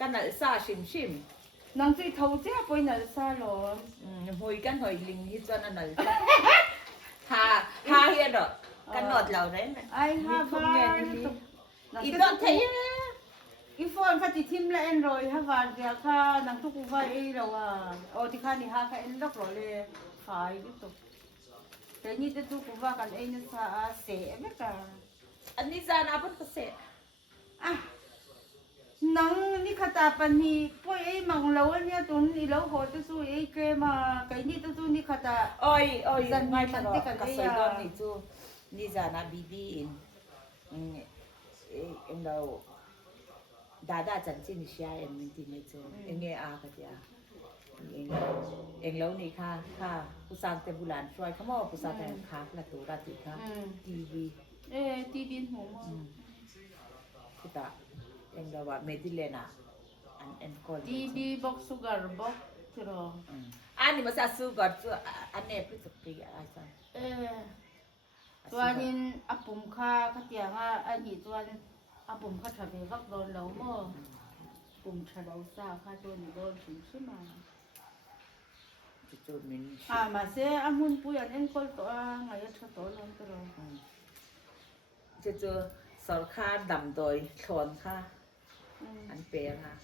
กันน่ะซาชิมนางสิเฒ่าเจ้าไปน่ะซาหรอหอยกันหอยลิงที่จวนอันนั้นหาเฮ็ดดอกกันนอดเหล่าได้ไอ้ฮาบาอีตอนไทยอีฟอนค่ะที่ทิมละเอ็นรอยฮาวาเดียค่ะนางทุกผู้ว่าเราอ่ะโอ้ที่ค่ะนี่ฮะค่ะเอ็นรักรอเลยขายดิตุแต่นี่จะทุกผู้ว่ากันเอ็นซาเสะไม่กันอันนี้จานาปุ่นก็เสะอ่ะนังนี่ขตาปันนี่ป่วยไอ้มังเลวเนี่ยตุนอีเลวโหดสู้ไอ้เกมาไก่นี่ตู้นี่ขตาอ้อยจันไม่ทันติกันก็สวยดอนนี่จูนี่จานาบีบีอินเราดาจันจินเชียเอ็มติเนจูเอ็งอาก็จะเอ็งแล้วนี่ค่ะผู้สร้างเตบุลานช่วยเขาบอกผู้สร้างแต่ค่ะละตัวราติค่ะทีวีทีวีหัวมคือตาเอ็งเราว่าเมดิเลน่ะอันก่อนทีวีบ็อกซูการ์บ็อกที่รออันนี้มันจะสู้ก่อนอันนี้พฤษภีอะไรสักตัวนี้อปุ่มค่าขัดยางอันนี้ตัวอปุ่มค่าทะเลวักโดนเราเมื่อปุ่มทะเลซาค่าโดนถึงใช่ไหมมาเสียอามุนปุยอันนี้ก็ตัวไงชัดตัวนั่นตัวจะสารค่าดำโดยชนค่ะอันเปรี้ยค่ะ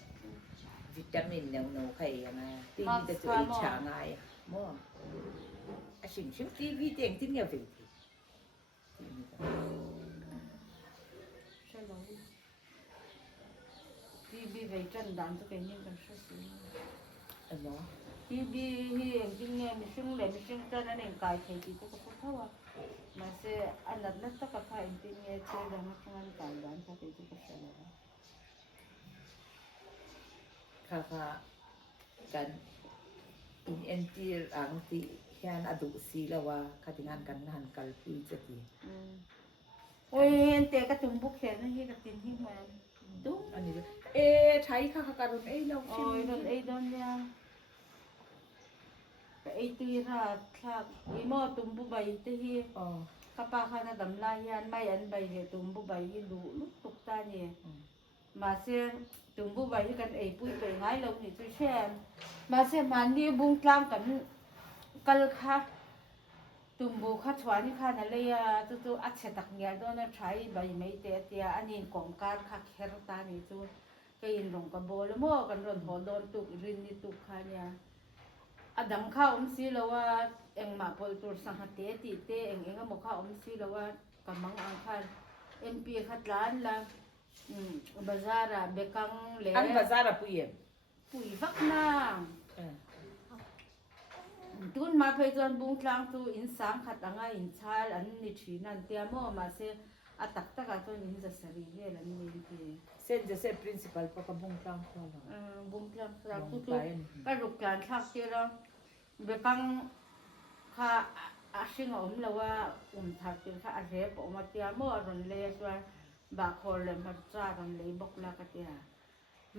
วิตามินแนวโน้ไข่ยังไงที่จะเจออีกฉางไงมั่วชิมที่วิเตียงที่เหนียวถึงใช่แล้วที่บีไปจันดันตัวนี้กันใช่ไหมเนาะที่บีเฮียจริงเนี่ยมีซึ่งเลยมีซึ่งตอนนั้นเองกายเทติตัวก็พูดเท่าว่ามาเสียอันนั้นตัวก็ค่ายจริงเนี่ยเชื่อแล้วนะงานการบ้านเขาเป็นตัวก็ใช่แล้วค่ะกันเอ็นจีอังที่แค่นั้นดูสิแล้วว่าคัดงานกันหันกันปีจะดีโอ้ยเตะกระตุ้มบุกแขนให้กระตินที่มันดุ้งอันนี้ใช้ค่ะการุนเราชิมโอ้ยโดนเนี่ยไอ้ตีราค่ะอีหม้อตุ้มบุใบที่ข้าป้าข้าน่ะดำลายยันไม่อันใบเหตุ้มบุใบที่ดูลุกตกตาเนี่ยมาเสียตุ้มบุใบที่กันไอ้ปุ้ยไปง่ายเรานี่ตัวแช่มาเสียมันนี่บุ้งกลางกันกันค่ะตุ้มบุข้าชวนนี่ค่ะนั่นเลยตัวอัดเสตักเนี่ยโดนใช้ใบไม้เตี้ยอันนี้กองการค่ะแคร์ตานี่ตัวก็ยินลงกับโบแล้วมั่วกันรอนหัวโดนตุกรินนี่ตุกค่ะเนี่ยอดังข้าวสิแล้วว่าเอ็งมาพอตัวสังหเตติเตเอ็งก็บอกข้าวสิแล้วว่ากำมังอังคันMP ขัดล้านละบาซาระเบกังเลอันบาซาระปุยฟักนางตุนมาเพจอนบุงกลางตูอินสังขัดอังอินชาลอันนิชีนันเตียโมมาเซอัตักตะกัตัวอินจะสรีเฮลันนี่ที่เส้นจะเส้น principal ปะกับบุงกลางตัวบุงกลางเราตุก็รุกการทักเจอเบกังข้าอาชิงอมแล้วว่าทักเจอข้าอาเรปอมาเตียโมอรุนเลสว่าบาคอลมาจ้ากันเลยบอกลากเตีย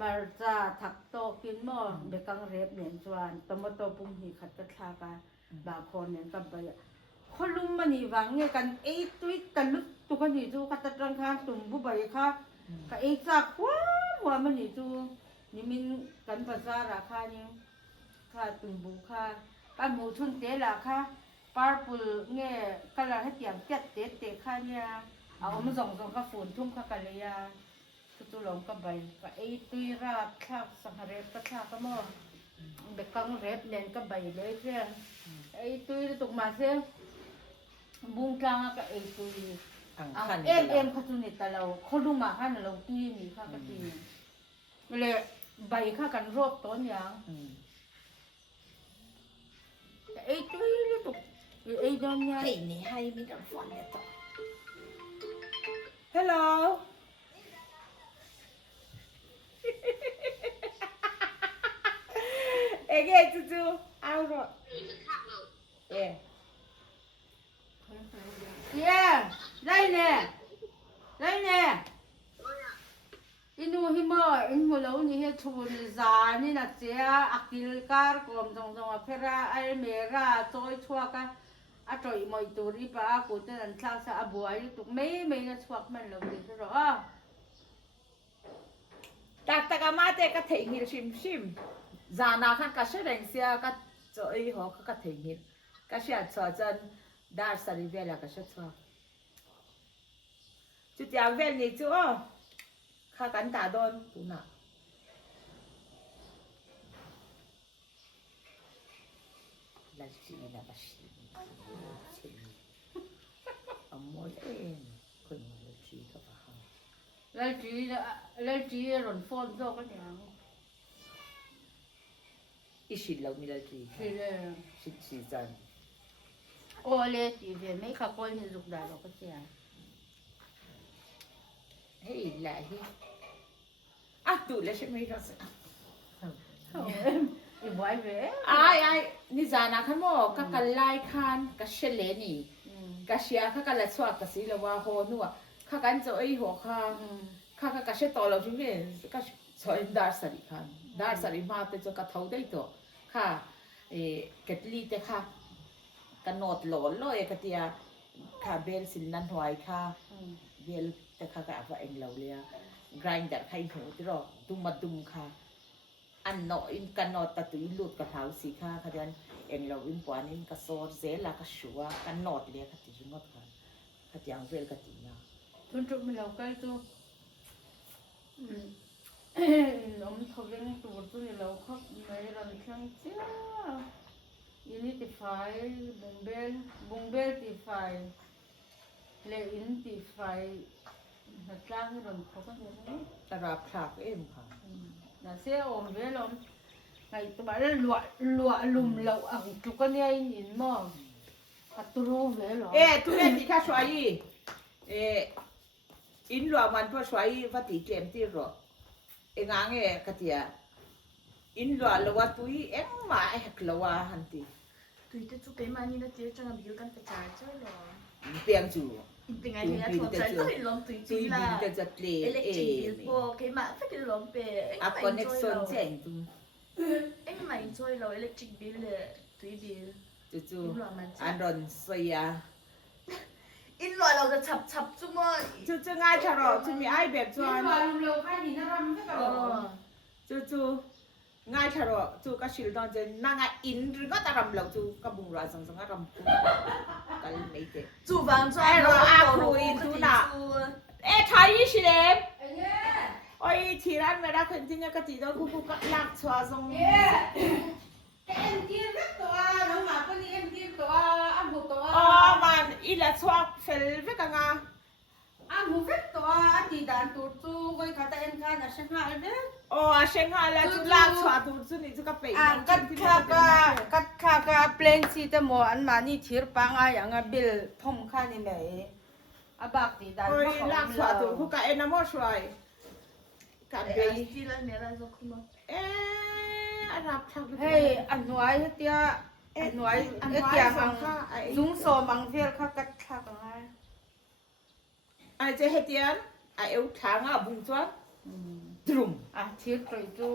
มาจ้าทักโตกินโมเบกังเรปเนี่ยชวนตมโตปุ่มหีขัดกระทากันบาคอเนี่ยกับไปคนลุมมันนี่วังเนี่ยกันไอ้ตุ้ยกันลึกตุกันนี่จูขัดตรังข้างตุ่มบุบใบค่ะกับไอ้จากหัวมันนี่จูนี่มินกันภาษาราคาเนี่ยค่ะตุ่มบุค่ะป้าหมูชุนเตะละค่ะปาปุลเนี่ยกันละให้เตียงเจ็ดเตะค่ะเนี่ยเอามาส่งกับฝนทุ่มค่ะกันเลยอ่ะตุลงกับใบกับไอ้ตุยราดค่ะสังหารเปค่ะก็มั่วเบกังเรปเล่นกับใบเลยเพื่อนไอ้ตุยตุกมาเสียบุงกลางกับไอ้ตุยเอ็มเขาตุนิตเราเขาดูมาให้เราตุยมีค่ะกันทีเลยใบค่ะกันรอบต้นยางไอ้ตุยตุกไอ้ดอนยางไอ้นี่ให้มีแต่ฝนเนี่ยต่อ Hello Again to do out of yeah ได้เนี่ยอินูฮิมอินมูลาวนี่เฮทูนซานี่นะเจ้าอักิลการกลมตรงๆเพราไอเมราโจยชัวกันอะจอยมอยตัวรีบกูเต้นคลาสอาบัวอยู่ตุกไม่นะชัวมันเราดีสุดหรอ tak tak amate ka thengil shim shim zana khan ka shereng sia ka choi ho ka thengil ka sia cho chan dar sari vela ka sha cho chu tiang vel ni chu o kha kan ta don tu na la chi na ba shi amor en kun la chi ka ba ha แล้วจีหล่นฟ้อนโซกันอย่าง isin law mi la chi คือเลย si chan โอเลจีเวียนไม่ขับคนที่สุกได้หรอกก็เสีย hey la hi ah tu la shi mi ra sa อีบอยเว้ ai ni zana khan mo ka kalai khan ka shele ni ka sia ka kala chwa ka si la wa ho nu ka kan cho ei ho ka ka she to lo jing le ka choi dar sari khan dar sari ma te cho ka thau dai to ka ketli te ka ka not lo lo e ka tia ka bel sin nan hoi ka bel te ka ka va eng lo le grinder khai ho ti ro tum ma dum ka an no in kan not ta tu lut ka thau si ka ka dan eng lo in puan in ka sor ze la ka shua kan not le ka ti not ka ka tiang vel ka ti na ทุนจุไม่เราใกล้ตัวน้องเขาเลี้ยงตัวตัวนี้เราเขาไม่รันช่างเจ้าอินติไฟบุงเบลติไฟเลอินติไฟหัดจ้างให้รันเขาก็เห็นไหม ตราพรากเอ็มค่ะ น่ะเสียอมเวลอมไอ้ตัวบ้านลัวลุมเราอ่ะจุกันเนี่ยอินมอปัตตุรูเวลอ tu le ti ka shwai in lo man po shwai va ti kem ti ro ngang ka tia in lo lo wa tu em ma hek lo wa han ti 对的，做给嘛，你那爹真的比较跟不着这了。 piang chu 一定係你一坐在都係諗對 tu 住 bi 啦。 ka ja play electric bill po, kay ma, phải cái lòng bè. a connection chen tu Em mà enjoy lo electric bill le, tùy bill. tu tu In lo man an ron sia In lo loจะฉับจุ่มอ่ะ tu tu ngai cha ro tu mi ai bep ลุ chuan มเราใครนี่น่ารำใช่ไหม tu ngai cha ro tu ka shil don je na nga in ri ka ta ram lo tu ka bung ra sang sang ram pu kal nei te 住房装 哎我阿苦印度啦 e thai shi le ไอ้เนี่ย oi thi ran me ra khun tin ka ti do ku ku ka lak chwa song เอ็มจีนตัวน้องหมาคนนี้เอ็มจีนตัวอ้ำหูตัว oh man i la chwa fel ve ka nga อ้ำหูเฟตัวตีดานตัวจูไว้ขาตาเอ็นกันนะฉันหาเลย oh a shen ha la tu lak chwa tu chu ni chu ka pe กัดข้ากาเปลนซีแต่หมออันมานี่ถือปังอะอย่างอะบิลพมค่านี่แหละอะบักตีดาน oi lak chwa tu ku ka en mo shwai ka be ที่ละเนี่ยละจะคุ้ม arab thak เฮ้ยอันหน่วยเตี้ยอันหน่วยเตี้ยอังซุงโซมังเฟียข้ากัดข้ากันไง ai je hetian a eu thang a bung chuan drum อ่ะถือใจจู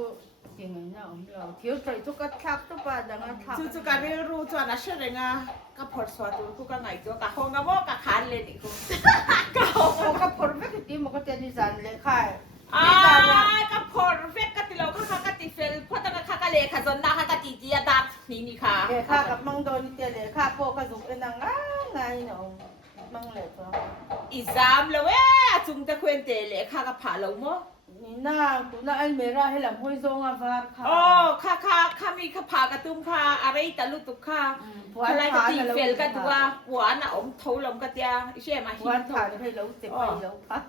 จริงๆนะเราถือใจจูกัดข้าตัวปาดังอะข้า chu chu ka re ru chuan a sherenga ka phor swa tu ku ka ngai to ka honga mo ka khan le ni ku เขาก็ผลไม่ติมันก็จะนิสันเลยค่ะ ai ka phor ve ka ti lo ka ka ti fel pho ta ka ka le kha zon na ka ti ti a dat ni ni kha เดี๋ยวข้ากับมังโดนเตียเลยข้าโปกระสุกเป็นนางไงเนาะมังเลยตัว i zam lo we a chung ta khwen te le kha ka pha lo mo นี่น่ากูน่าอันเมราให้หลังห้อยซงอ่ะฟาร์ค่ะ oh kha mi kha pha ka tum kha arai ta lu tu kha วัน khalai ผ่า ka น ti fel ka tu wa wan na om thau lom ka tia i she ma วัน hin ผ่านให้เราเจ็บไปเราผ่าน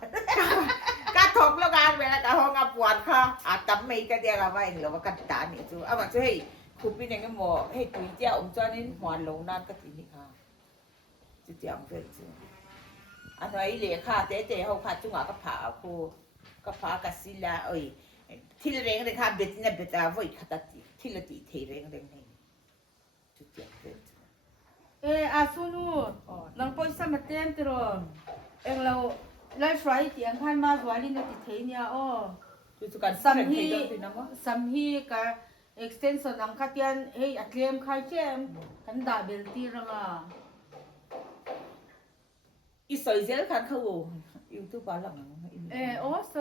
ka thok lo gan ve la ka honga puat kha a tam mai ka dia ka vai lo ka ta ni chu a ma chu hei khu pi ne mo hei tu tia om chuan in hwan lo nan ka ti ni kha chu tiang ve chu an ai le kha te ho kha chu nga ka pha khu ka pha ka sila oi thil reng re kha bet na bet a voi kha ta ti thil ti the reng reng nei chu tiang ve chu เอออาซูนูน้องปอยสมัติเต็มตัวเองเราไล่ไฟเตียงขันมาสวาลินติเทียนอ๋อ chu chu kan สัม reng ฮี thei do ti na mo สัมฮีกับ extension อังคัดยันเฮ้ยอัดเลียมใครเจมกันด่าเบลตีระมา i soi zel khan kha wo youtube ba lang เออโอ้ส